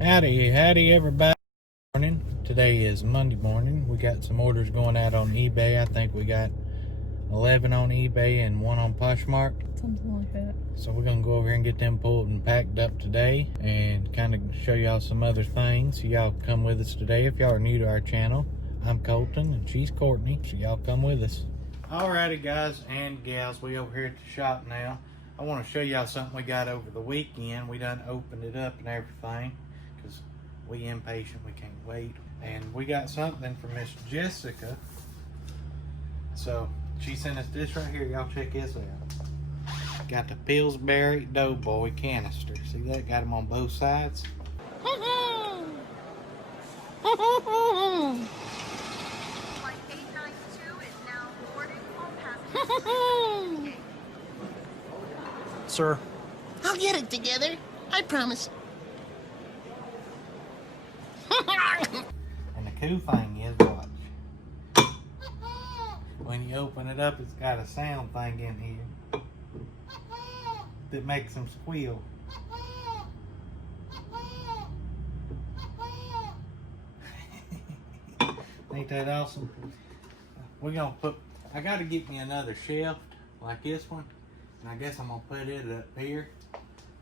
Howdy everybody. Morning. Today is Monday morning. We got some orders going out on eBay. I think we got 11 on eBay and 1 on Poshmark. Something like that. So we're gonna go over here and get them pulled and packed up today and kind of show y'all some other things. So y'all come with us today. If y'all are new to our channel, I'm Colton and she's Courtney. So y'all come with us. Alrighty guys and gals, we over here at the shop now. I want to show y'all something we got over the weekend. We done opened it up and everything because we impatient, we can't wait. And we got something from Miss Jessica. So she sent us this right here. Y'all check this out. Got the Pillsbury Doughboy canister. See that? Got them on both sides. Sir. I'll get it together. I promise. And the cool thing is, watch. When you open it up, it's got a sound thing in here that makes them squeal. Ain't that awesome? We're gonna put, I gotta get me another shelf like this one. And I guess I'm gonna put it up here.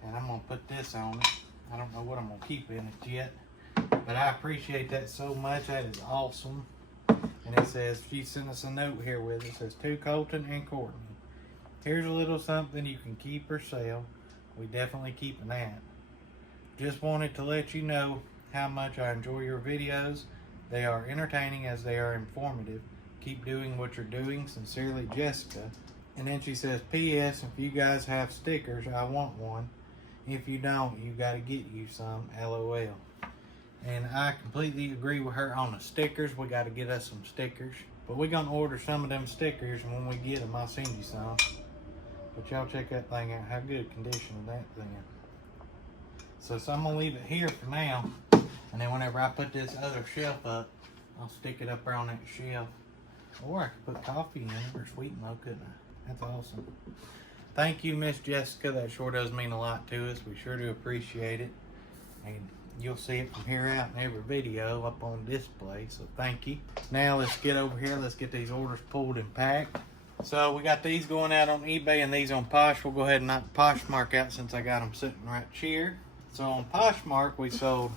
And I'm gonna put this on it. I don't know what I'm gonna keep in it yet. But I appreciate that so much. That is awesome. And it says, she sent us a note here with it. It says, to Colton and Courtney. Here's a little something you can keep or sell. We definitely keeping that. Just wanted to let you know how much I enjoy your videos. They are entertaining as they are informative. Keep doing what you're doing. Sincerely, Jessica. And then she says, P.S. if you guys have stickers, I want one. If you don't, you got to get you some. LOL. And I completely agree with her on the stickers. We got to get us some stickers. But we're going to order some of them stickers, and when we get them, I'll send you some. But y'all check that thing out. How good condition that thing is. So I'm going to leave it here for now. And then whenever I put this other shelf up, I'll stick it up there on that shelf. Or I could put coffee in it or sweet milk, couldn't I? That's awesome. Thank you, Miss Jessica. That sure does mean a lot to us. We sure do appreciate it. And you'll see it from here out in every video up on display. So thank you. Now let's get over here. Let's get these orders pulled and packed. So we got these going out on eBay and these on Posh. We'll go ahead and knock Poshmark out since I got them sitting right here. So on Poshmark, we sold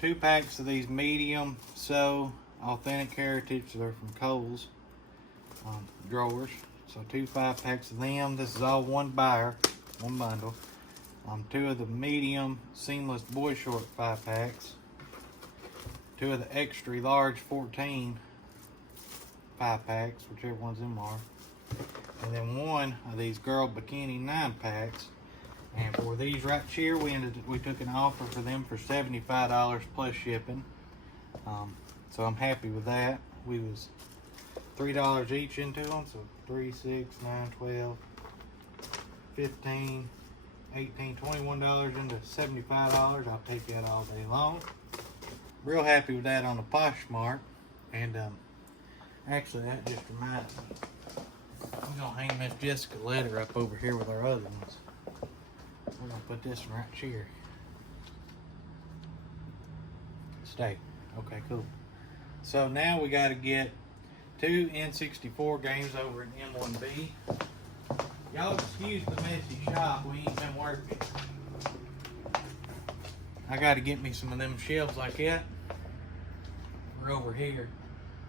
2 packs of these medium sew authentic heritage. They're from Kohl's drawers. So 2 5-packs of them. This is all one buyer, one bundle. 2 of the medium seamless boy short 5-packs. 2 of the extra large 14 5-packs, whichever ones them are. And then 1 of these girl bikini 9-packs. And for these right here, we took an offer for them for $75 plus shipping. So I'm happy with that. We was $3 each into them, so 3, 6, 9, 12, 15, 18, $21 into $75. I'll take that all day long. Real happy with that on the Poshmark. And actually, that just reminds me, I'm gonna hang Miss Jessica letter up over here with our other ones. We're gonna put this one right here. Stay. Okay, cool. So now we gotta get 2 N64 games over in M1B. Y'all excuse the messy shop, we ain't been working. I gotta get me some of them shelves like that. We're over here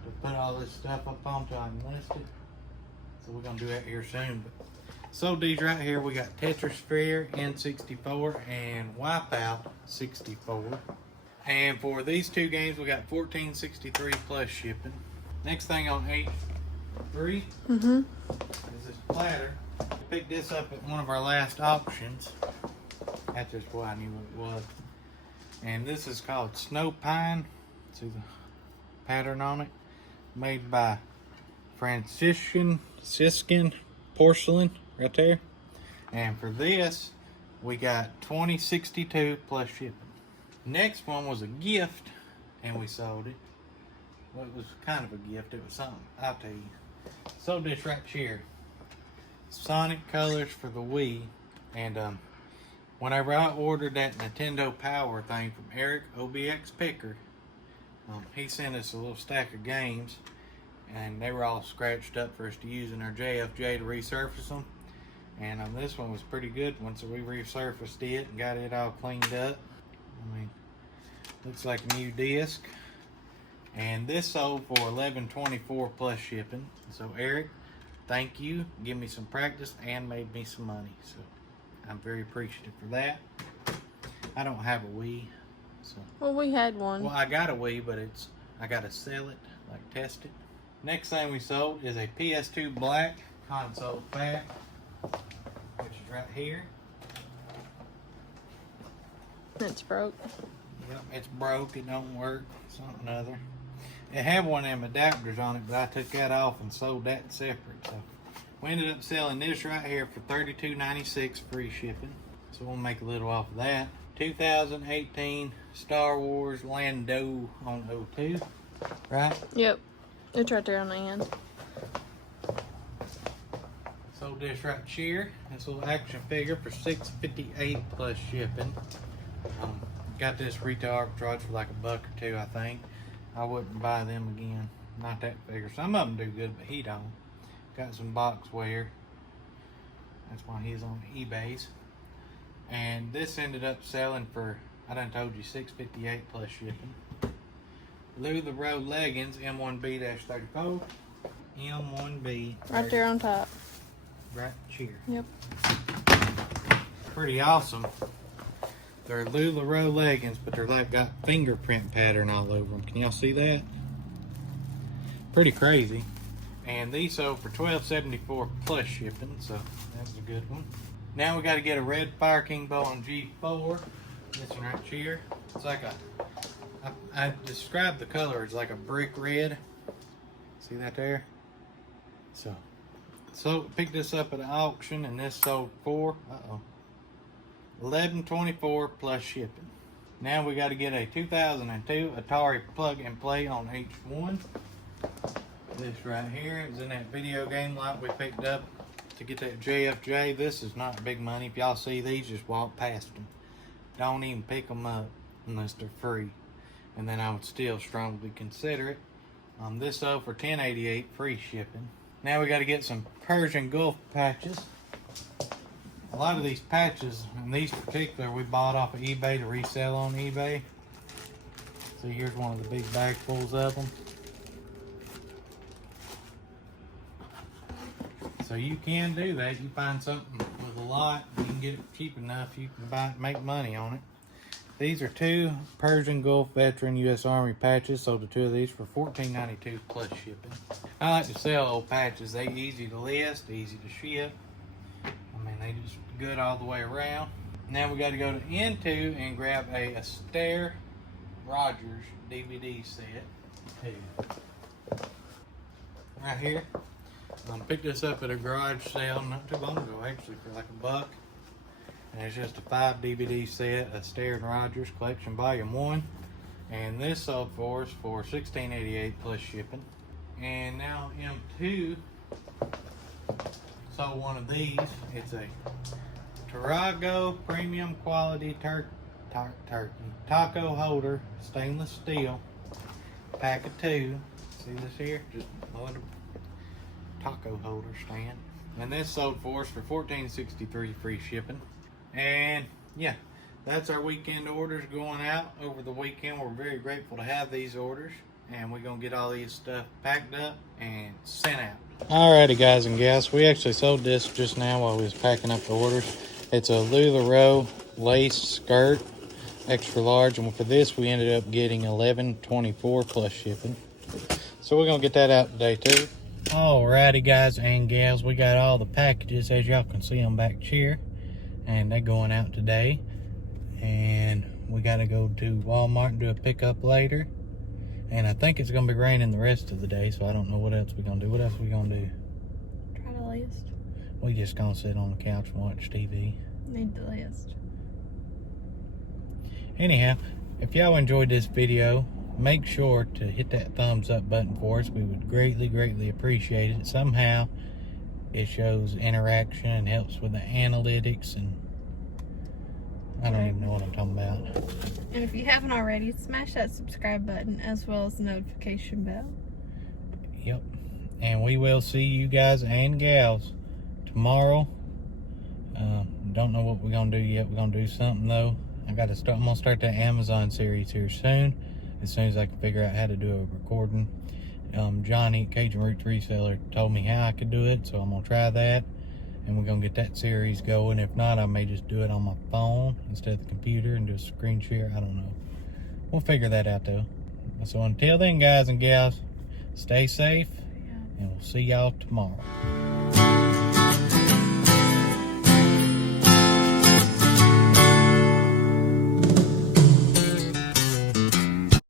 to put all this stuff up on till I can list it. So we're gonna do that here soon. But so these right here, we got Tetrasphere N64 and Wipeout 64. And for these 2 games, we got $14.63 plus shipping. Next thing on H3 is this platter. Picked this up at one of our last auctions. That's just why I knew what it was. And this is called Snow Pine. See the pattern on it? Made by Franciscan Porcelain right there. And for this, we got $20.62 plus shipping. Next one was a gift, and we sold it. Well, it was kind of a gift. It was something. I'll tell you. Sold this right here. Sonic colors for the Wii, and Whenever I ordered that Nintendo Power thing from Eric OBX Picker, he sent us a little stack of games, and they were all scratched up for us to use in our JFJ to resurface them. And this one was pretty good one, so we resurfaced it and got it all cleaned up. I mean, looks like a new disc. And this sold for $11.24 plus shipping. So Eric, thank you. Give me some practice and made me some money. So I'm very appreciative for that. I don't have a Wii, so. Well, we had one. Well, I got a Wii, but I gotta sell it, like test it. Next thing we sold is a PS2 Black console pack, which is right here. It's broke. Yep, it's broke. It don't work. Something other. It had one of them adapters on it, but I took that off and sold that separate. So we ended up selling this right here for $32.96 free shipping. So we'll make a little off of that. 2018 Star Wars Lando on O2, right? Yep. It's right there on the end. Sold this right here. This little action figure for $6.58 plus shipping. Got this retail arbitrage for like $1 or $2, I think. I wouldn't buy them again. Not that figure. Some of them do good, but he don't. Got some box wear. That's why he's on eBay's. And this ended up selling for, I done told you, $6.58 plus shipping. Lou the Road leggings, M1B-34. M1B. Right there on top. Right here. Yep. Pretty awesome. They're LuLaRoe leggings, but they're like got fingerprint pattern all over them. Can y'all see that? Pretty crazy. And these sold for $12.74 plus shipping, so that was a good one. Now we got to get a red Fire King bow on G4. This one right here. It's like a, I described the color as like a brick red. See that there? So picked this up at an auction, and this sold for $11.24 plus shipping. Now we got to get a 2002 Atari plug and play on H1. This right here is in that video game lot we picked up to get that JFJ. This is not big money. If y'all see these, just walk past them. Don't even pick them up unless they're free, and then I would still strongly consider it. This sold for $10.88 free shipping. Now we got to get some Persian Gulf patches. A lot of these patches, and these particular, we bought off of eBay to resell on eBay. So here's one of the big bagfuls of them. So you can do that. You find something with a lot, you can get it cheap enough, you can buy it, make money on it. These are two Persian Gulf Veteran U.S. Army patches. Sold the two of these for $14.92 plus shipping. I like to sell old patches. They easy to list, easy to ship. I mean, they just good all the way around. Now we got to go to Into and grab a Astaire Rogers DVD set. Right here. Picked this up at a garage sale not too long ago, actually, for like $1. And it's just a 5 DVD set, Astaire and Rogers Collection Volume 1. And this sold for us for $16.88 plus shipping. And now M2 sold one of these. It's a Tarago Premium Quality Turkey Taco Holder, stainless steel, pack of 2. See this here? Just a little taco holder stand. And this sold for us for $14.63 free shipping. And yeah, that's our weekend orders going out over the weekend. We're very grateful to have these orders, and we're gonna get all these stuff packed up and sent out. Alrighty, guys and gals, we actually sold this just now while we was packing up the orders. It's a LuLaRoe lace skirt, extra large, and for this we ended up getting $11.24 plus shipping. So we're gonna get that out today too. Alrighty, guys and gals, we got all the packages, as y'all can see them back here, and they're going out today. And we got to go to Walmart and do a pickup later. And I think it's going to be raining the rest of the day, so I don't know what else we're going to do. What else are we going to do? Try to list. We just going to sit on the couch and watch TV. Need the list. Anyhow, if y'all enjoyed this video, make sure to hit that thumbs up button for us. We would greatly, greatly appreciate it. Somehow it shows interaction and helps with the analytics and I don't even know what I'm talking about. And if you haven't already, smash that subscribe button as well as the notification bell. Yep. And we will see you guys and gals tomorrow. Don't know what we're gonna do yet. We're gonna do something though. I'm gonna start that Amazon series here soon. As soon as I can figure out how to do a recording. Johnny, Cajun Roots Reseller, told me how I could do it, so I'm gonna try that. And we're gonna get that series going. If not, I may just do it on my phone instead of the computer and do a screen share. I don't know. We'll figure that out though. So until then, guys and gals, stay safe, and we'll see y'all tomorrow.